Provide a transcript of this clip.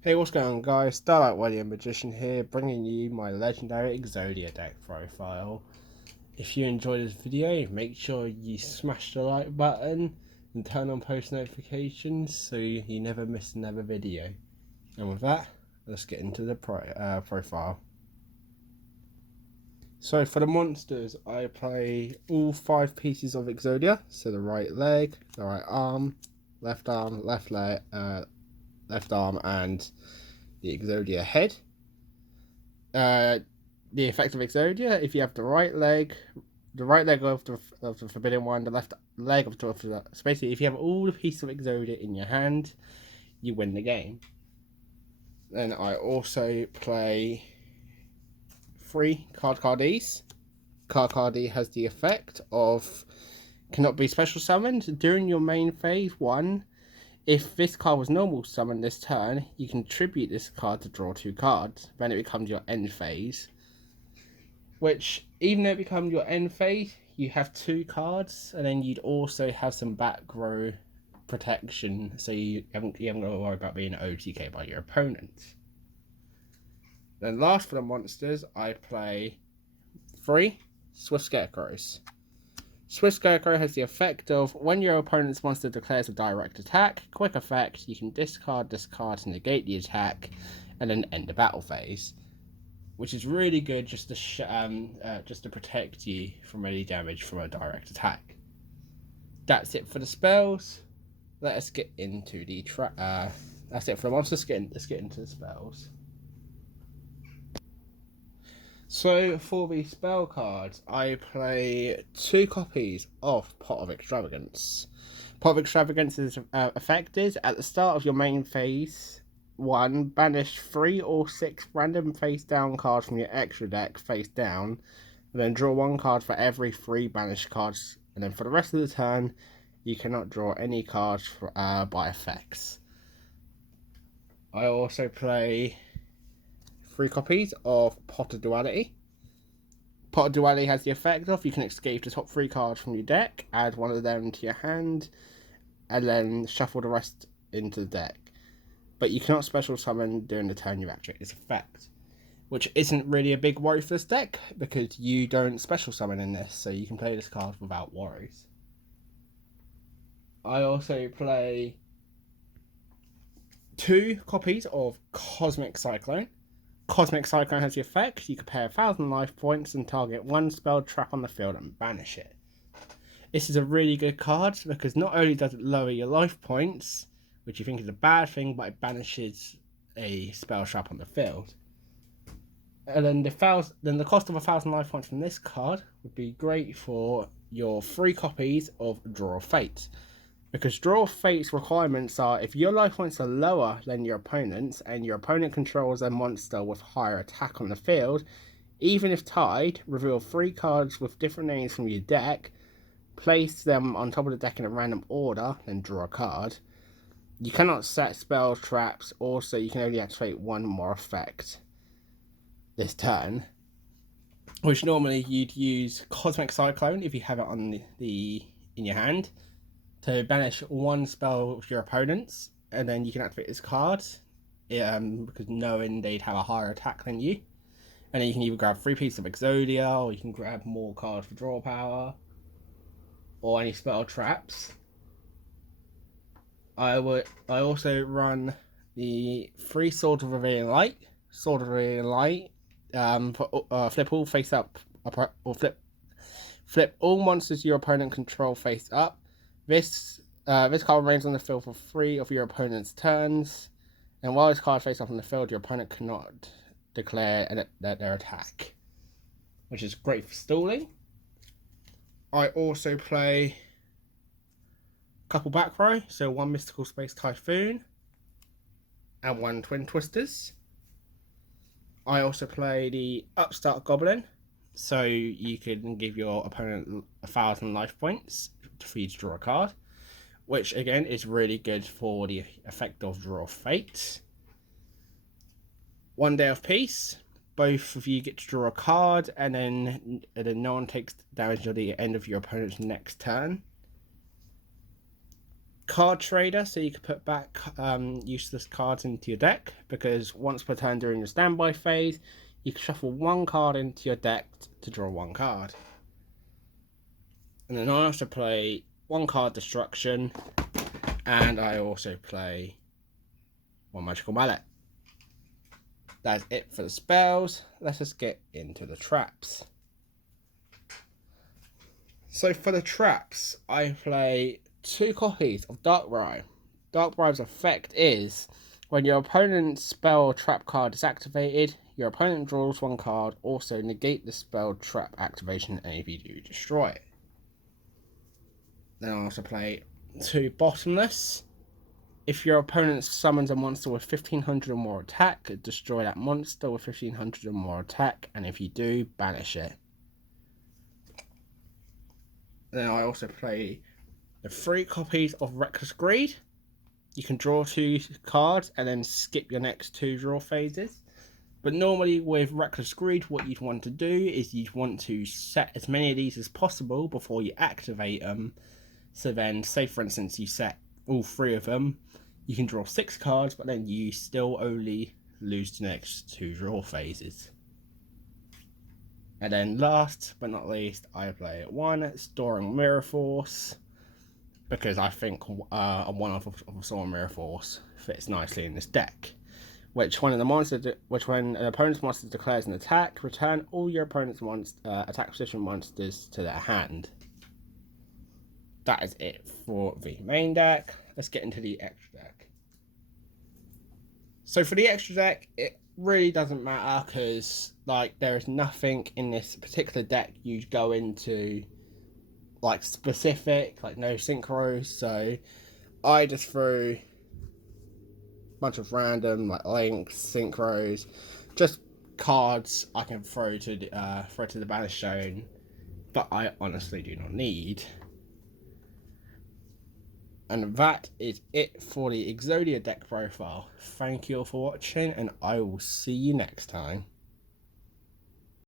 Hey, what's going on, guys? Starlight William Magician here, bringing you my legendary Exodia deck profile. If you enjoyed this video, make sure you smash the like button and turn on post notifications so you never miss another video. And with that, let's get into the profile. So for the monsters, I play all 5 pieces of Exodia. So the right leg, the right arm, left leg, left arm, and the Exodia head. The effect of Exodia: if you have the right leg of the Forbidden One, the left leg of the so basically, if you have all the pieces of Exodia in your hand, you win the game. Then I also play 3 Cardies. Cardie has the effect of cannot be special summoned during your main phase 1. If this card was normal summoned this turn, you can tribute this card to draw 2 cards. Then it becomes your end phase. Which, even though it becomes your end phase, you have 2 cards, and then you'd also have some back row protection, so you haven't got to worry about being OTK by your opponent. Then last for the monsters, I play 3 Swift Scarecrows. Swift Scarecrow has the effect of when your opponent's monster declares a direct attack, quick effect, you can discard this card to negate the attack, and then end the battle phase, which is really good just to protect you from any damage from a direct attack. That's it for the spells. Let us get into the that's it for the monsters. Let's get into the spells. So for the spell cards, I play 2 copies of Pot of Extravagance. Pot of Extravagance's effect is at the start of your main phase 1, banish 3 or 6 random face down cards from your extra deck face down, and then draw 1 card for every 3 banished cards. And then for the rest of the turn, you cannot draw any cards by effects. I also play 3 copies of Pot of Duality. Pot of Duality has the effect of you can escape the top 3 cards from your deck, add 1 of them to your hand, and then shuffle the rest into the deck. But you cannot special summon during the turn you activate this effect, which isn't really a big worry for this deck because you don't special summon in this, so you can play this card without worries. I also play 2 copies of Cosmic Cyclone. Cosmic Cyclone has the effect you can pay 1,000 life points and target 1 spell trap on the field and banish it. This is a really good card because not only does it lower your life points, which you think is a bad thing, but it banishes a spell trap on the field. And then the cost of 1,000 life points from this card would be great for your 3 copies of Draw of Fate. Because Draw of Fate's requirements are if your life points are lower than your opponent's and your opponent controls a monster with higher attack on the field, even if tied, reveal 3 cards with different names from your deck, place them on top of the deck in a random order, then draw a card. You cannot set spell traps, also you can only activate 1 more effect this turn, which normally you'd use Cosmic Cyclone if you have it on in your hand to banish 1 spell of your opponent's, and then you can activate this card because knowing they'd have a higher attack than you. And then you can either grab 3 pieces of Exodia, or you can grab more cards for draw power, or any spell traps. I also run the 3 Sword of Revealing Light. Sword of Revealing Light. Flip all face up, or flip all monsters your opponent control face up. This card remains on the field for 3 of your opponent's turns, and while this card face up on the field, your opponent cannot declare their attack, which is great for stalling. I also play a couple back row, so 1 Mystical Space Typhoon and 1 Twin Twisters. I also play the Upstart Goblin, so you can give your opponent 1,000 life points for you to draw a card, which again is really good for the effect of Draw of Fate. 1 Day of Peace. Both of you get to draw a card, and then no one takes damage until the end of your opponent's next turn. card trader, so you can put back useless cards into your deck, because once per turn during your standby phase, you can shuffle one card into your deck to draw one card. And then I also play one card destruction, and I also play one magical mallet. That's it for the spells. Let's just get into the traps. So for the traps, I play 2 copies of Darkbribe. Darkbribe's effect is, when your opponent's spell trap card is activated, your opponent draws 1 card, also negate the spell trap activation, and if you do, destroy it. Then I also play 2 Bottomless. If your opponent summons a monster with 1500 or more attack, destroy that monster with 1500 or more attack, and if you do, banish it. Then I also play the 3 copies of Reckless Greed. You can draw 2 cards and then skip your next 2 draw phases. But normally with Reckless Greed, what you'd want to do is you'd want to set as many of these as possible before you activate them. So then, say for instance, you set all 3 of them, you can draw 6 cards, but then you still only lose the next 2 draw phases. And then last but not least, I play 1 Storing Mirror Force, because I think a 1 of Storing Mirror Force fits nicely in this deck. Which when an opponent's monster declares an attack, return all your opponent's attack position monsters to their hand. That is it for the main deck. Let's get into the extra deck. So for the extra deck, it really doesn't matter, because there is nothing in this particular deck you go into specific, no synchros. So I just threw a bunch of random links, synchros, just cards I can throw to the banish zone, but I honestly do not need. And that is it for the Exodia deck profile. Thank you all for watching, and I will see you next time.